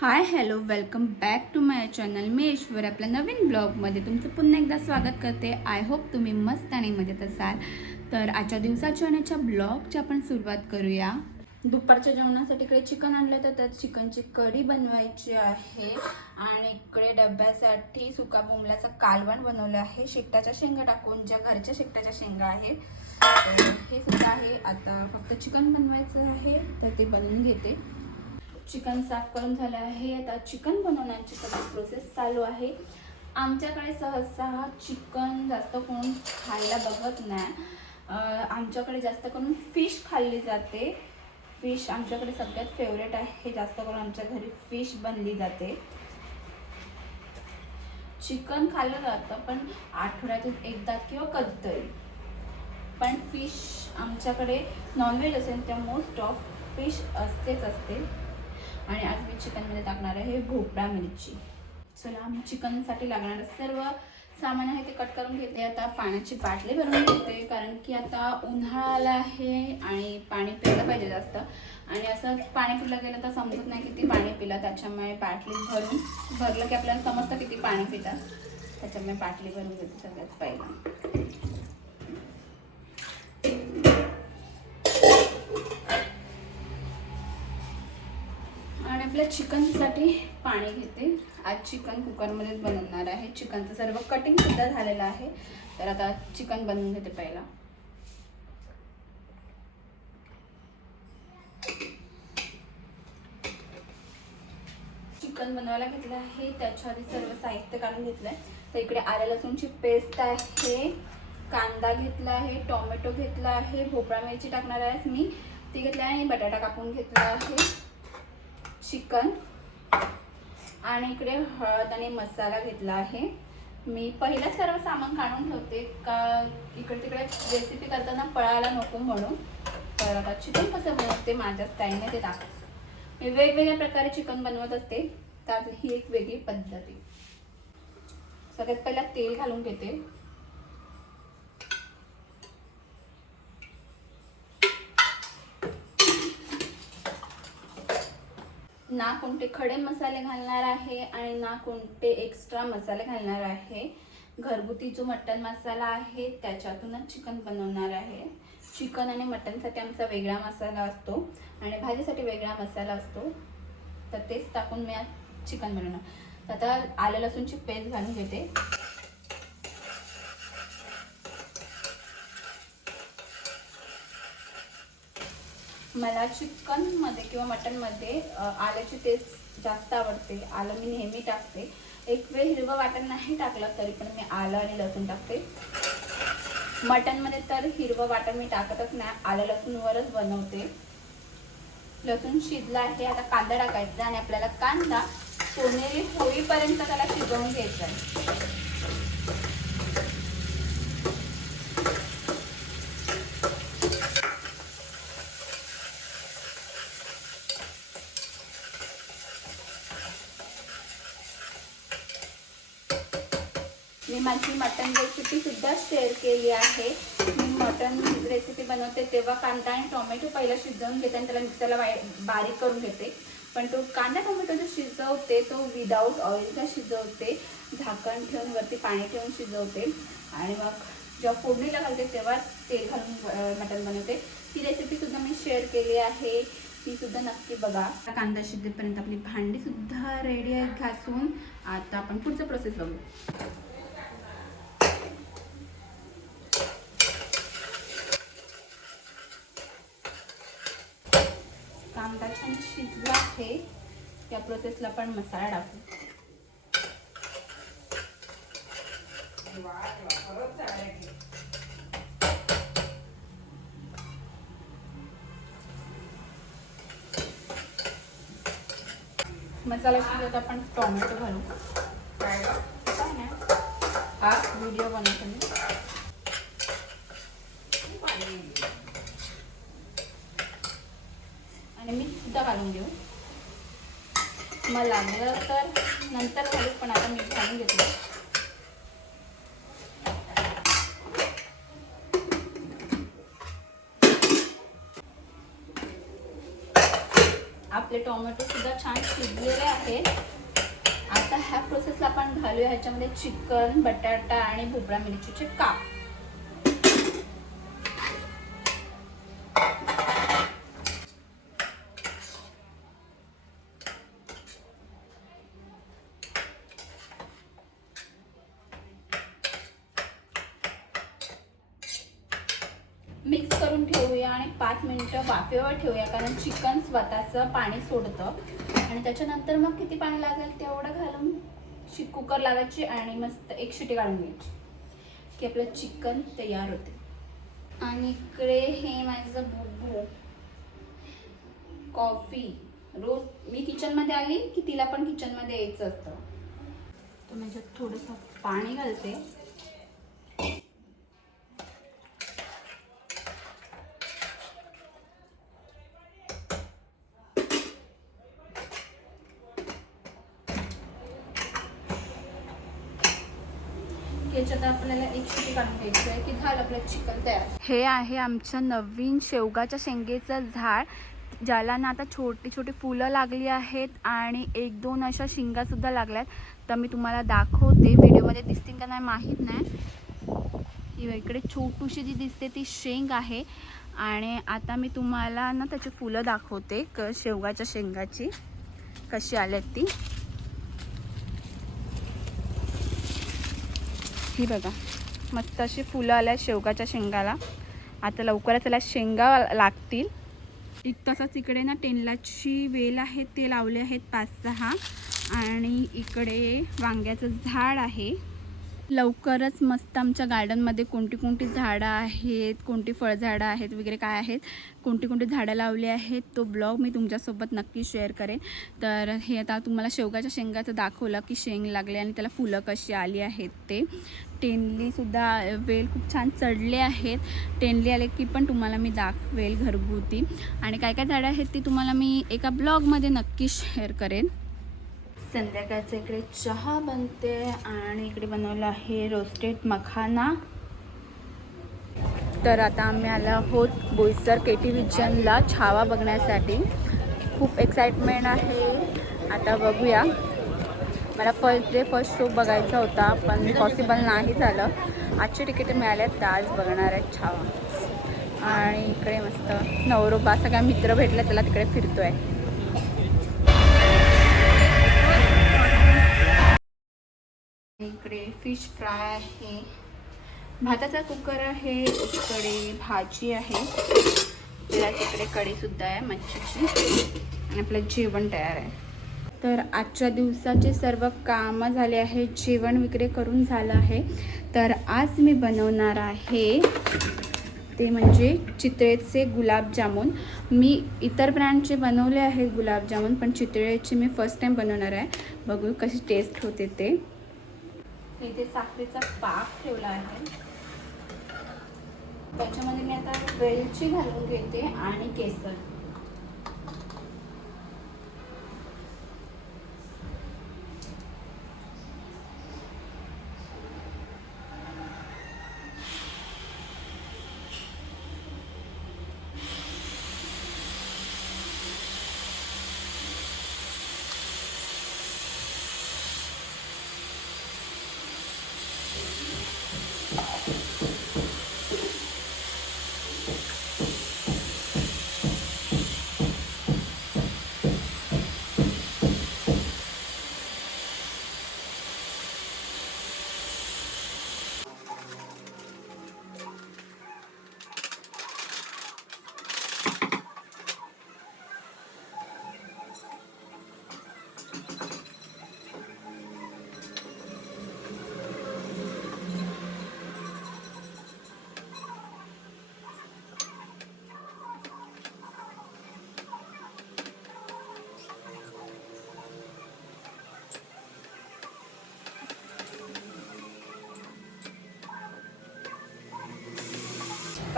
Hi hello welcome back to my channel मी ईश्वर आपल्या नवीन ब्लॉगमध्ये तुमचं पुन्हा एकदा स्वागत करते. आय होप तुम्ही मस्त आणि मजेत असाल. तर आजच्या दिवसाच्या आणि आजच्या ब्लॉगची आपण सुरुवात करूया. दुपारच्या जेवणासाठी इकडे चिकन आणलं तर त्यात चिकनची कढी बनवायची आहे. आणि इकडे डब्यासाठी सुका बोंबल्याचं कालवण बनवलं आहे. शेकटाच्या शेंगा टाकून ज्या घरच्या शेकटाच्या शेंगा आहेत. हे सुद्धा आहे. आता फक्त चिकन बनवायचं आहे तर ते बनवून घेते. चिकन साफ करून झालं आहे. आता चिकन बनवण्याची सगळी प्रोसेस चालू आहे. आमच्याकडे सहसा चिकन जास्त करून खायला बघत नाही. आमच्याकडे जास्त करून फिश खाल्ली जाते. फिश आमच्याकडे सगळ्यात फेवरेट आहे. जास्त करून आमच्या घरी फिश बनली जाते. चिकन खाल्लं जातं पण आठवड्यातून एकदा किंवा कधीतरी. पण फिश आमच्याकडे नॉनव्हेज असेल त्या मोस्ट ऑफ फिश असतेच असते. आणि आज मी चिकनमध्ये टाकणार आहे भोपळा मिरची. चला मी चिकनसाठी लागणारं सर्व सामान आहे ते कट करून घेते. आता पाण्याची बाटली भरून घेते कारण की आता उन्हाळा आला आहे आणि पाणी प्यायला पाहिजे जास्त. आणि असं पाणी पिलं गेलं तर समजत नाही किती पाणी पिलं. त्याच्यामुळे बाटली भरून भरलं की आपल्याला समजतं किती पाणी पितात. त्याच्यामुळे बाटली भरून घेते सगळ्यात पहिला. आपल्या चिकनसाठी पाणी घेते. आज चिकन कुकरमध्येच बनवणार आहे. चिकनचं सर्व कटिंग सुद्धा झालेलं आहे. तर आता चिकन बनवून घेते पहिला. चिकन बनवायला घेतलं आहे. त्याच्या आधी सर्व साहित्य काढून घेतलंय. तर इकडे आल्या लसूणची पेस्ट आहे. कांदा घेतला आहे. टोमॅटो घेतला आहे. भोपळा मिरची टाकणार आहे मी. ती घेतली आहे आणि बटाटा कापून घेतला आहे. चिकन. आणि इकडे हळद आणि मसाला घेतला आहे. मी पहिलं सर्व सामान काढून ठेवते. का इकडे तिकडे रेसिपी करताना पळायला नको म्हणून. तर आता चिकन कसं बनवते माझ्या स्टाईलने ते टाक मी वेगवेगळ्या प्रकारे चिकन बनवत असते. त्यात ही एक वेगळी पद्धत आहे. सगळ्यात पहिला तेल घालून घेते. ना कोणते खडे मसाले घालणार आहे आणि ना कोणते एक्स्ट्रा मसाले घालणार आहे. घरगुती जो मटन मसाला आहे त्याच्यातूनच चिकन बनवणार आहे. चिकन आणि मटनसाठी आमचा वेगळा मसाला असतो आणि भाजीसाठी वेगळा मसाला असतो. तर तेच टाकून मी चिकन बनवणार. आता आलं लसूणची पेस्ट घालून घेते. मला चिकनमध्ये किंवा मटनमध्ये आल्याची टेस्ट जास्त आवडते. आलं मी नेहमी टाकते. एक वेळ हिरवं वाटण नाही टाकलं तरी पण मी आलं आणि लसूण टाकते. मटनमध्ये तर हिरवं वाटण मी टाकतच नाही आलं लसूणवरच बनवते. लसूण शिजला आहे आता कांदा टाकायचा आणि आपल्याला कांदा सोनेरी होईपर्यंत त्याला शिजवून घ्यायचा आहे. माझी मटन रेसिपीसुद्धा शेअर केली आहे. मी मटन रेसिपी बनवते तेव्हा कांदा आणि टोमॅटो पहिला शिजवून घेते आणि त्याला मिक्सरला बारीक करून घेते. पण तो कांदा टोमॅटो जो शिजवते तो विदाऊट ऑइलचा शिजवते. झाकण ठेवून वरती पाणी ठेवून शिजवते. आणि मग जेव्हा फोडणीला घालते तेव्हा तेल घालून मटण बनवते. ती रेसिपीसुद्धा मी शेअर केली आहे. ती सुद्धा नक्की बघा. आता कांदा शिजेपर्यंत आपली भांडीसुद्धा रेडी आहे घासून. आता आपण पुढचं प्रोसेस बघू. छान शिजला आहे त्या प्रोसेसला पण मसाला टाकू. मसाला शिजत आपण टोमॅटो घालू. काय हा व्हिडिओ बनवतो मी आणि मीठ सुद्धा घालून घेऊ मग लागलं तर नंतर घालू पण आता मीठ घालून घेतलं आपले टोमॅटो सुद्धा छान शिजलेले आहेत. आता ह्या प्रोसेसला आपण घालूया ह्याच्यामध्ये चिकन बटाटा आणि भोपळा मिरचीचे काप मिक्स करून ठेवूया आणि पाच मिनटं वाफेवर ठेवूया कारण चिकन स्वतःचं पाणी सोडतं. आणि त्याच्यानंतर मग किती पाणी लागेल तेवढं घालून शि कुकर लावायची आणि मस्त एक शिटी काढून घ्यायची. की आपलं चिकन तयार होते. आणि इकडे हे माझं बुबू. कॉफी. रोज मी किचनमध्ये आली की तिला पण किचनमध्ये यायचं असतं. तर म्हणजे थोडंसं पाणी घालते. याच्यात आपल्याला एक शिटी काढून घ्यायची आहे. की झालं आपलं चिकन तयार. हे आहे आमचं नवीन शेवगाच्या शेंगेचं झाड ज्याला ना आता छोटी छोटी फुलं लागली आहेत आणि एक दोन अशा शिंगासुद्धा आहेत तर मी तुम्हाला दाखवते व्हिडिओमध्ये दिसतील का नाही माहीत नाही. इकडे छोटूशी जी दिसते ती शेंग आहे. आणि आता मी तुम्हाला ना त्याची फुलं दाखवते क शेवगाच्या शेंगाची. कशी आल्यात ती. ही बघा मस्त अशी फुलं आल्या शेवगाच्या शेंगाला. आता लवकरच त्याला शेंगा लागतील. एक तसंच इकडे ना टेनलाची वेल आहे ते लावले आहेत पाच सहा. आणि इकडे वांग्याचं झाड आहे. लवकरच मस्त आमच्या गार्डनमध्ये कोणती कोणती झाडं आहेत कोणती फळझाडं आहेत वगैरे काय आहेत कोणती कोणती झाडं लावली आहेत तो ब्लॉग मी तुमच्यासोबत नक्की शेअर करेन. तर हे आता तुम्हाला शेवगाच्या शेंगाचं दाखवलं की शेंग लागले आणि त्याला फुलं कशी आली आहेत ते. टेनलीसुद्धा वेल खूप छान चढले आहेत. टेनली आले की पण तुम्हाला मी दाखवेल घरगुती. आणि काय काय झाडं आहेत ती तुम्हाला मी एका ब्लॉगमध्ये नक्की शेअर करेन. संध्याकाळचं इकडे चहा बनते आणि इकडे बनवलं आहे रोस्टेड मखाना. तर आता आम्ही आलो आहोत बोईसर के टी विजनला छावा बघण्यासाठी. खूप एक्साइटमेंट आहे. आता बघूया. मला फर्स्ट डे फर्स्ट शो बघायचा होता पण पॉसिबल नाही झालं. आजची तिकीट मिळाल्यात आहेत आज बघणार आहेत छावा. आणि इकडे मस्त नवरोबा सगळ्या मित्र भेटला त्याला तिकडे फिरतो आहे इकडे फिश फ्राय आहे. भाताचा कुकर आहे इकडे भाजी आहे. त्याला तिकडे कढीसुद्धा आहे मच्छीची. आणि आपलं जेवण तयार आहे. तर आजच्या दिवसाचे सर्व कामं झाले आहे जेवण वगैरे करून झालं आहे. तर आज मी बनवणार आहे ते म्हणजे चितळेचे गुलाबजामुन. मी इतर ब्रँडचे बनवले आहेत गुलाबजामुन पण चितळेचे मी फर्स्ट टाईम बनवणार आहे. बघू कशी टेस्ट होते ते. इथे साखरेचा पाक ठेवला आहे. त्याच्यामध्ये मी आता वेलची घालून घेते आणि केसर.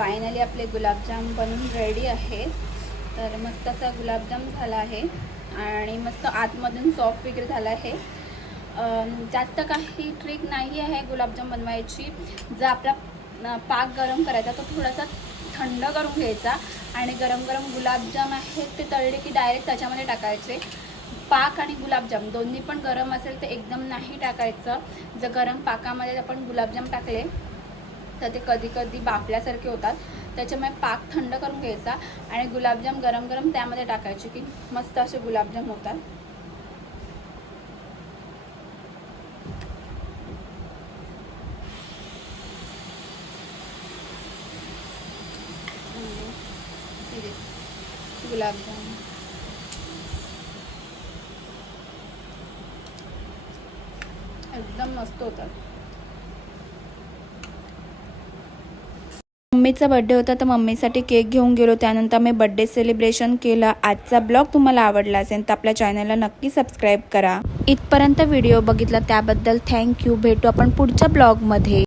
फायनली आपले गुलाबजाम बनून रेडी आहेत. तर मस्त असा गुलाबजाम झाला आहे. आणि मस्त आतमधून सॉफ्ट वगैरे झाला आहे. जास्त काही ट्रिक नाही आहे गुलाबजाम बनवायची. जर आपला पाक गरम करायचा तो थोडासा थंड करून घ्यायचा. आणि गरम गरम गुलाबजाम आहेत ते तळले की डायरेक्ट त्याच्यामध्ये टाकायचे. पाक आणि गुलाबजाम दोन्ही पण गरम असेल तर एकदम नाही टाकायचं. जर गरम पाकामध्ये आपण गुलाबजाम टाकले तर ते कधी कधी बाफल्यासारखे होतात. त्याच्यामुळे पाक थंड करून घ्यायचा आणि गुलाबजाम गरम गरम त्यामध्ये टाकायचे की मस्त असे गुलाबजाम होतात. गुलाबजाम. एकदम मस्त होतात. मम्मीचा बड्डे होता तर मम्मीसाठी केक घेऊन गेलो. त्यानंतर मी बड्डे सेलिब्रेशन केलं. आजचा ब्लॉग तुम्हाला आवडला असेल तर आपल्या चॅनलला नक्की सबस्क्राईब करा. इथपर्यंत व्हिडिओ बघितला त्याबद्दल थँक्यू भेटू आपण पुढच्या ब्लॉगमध्ये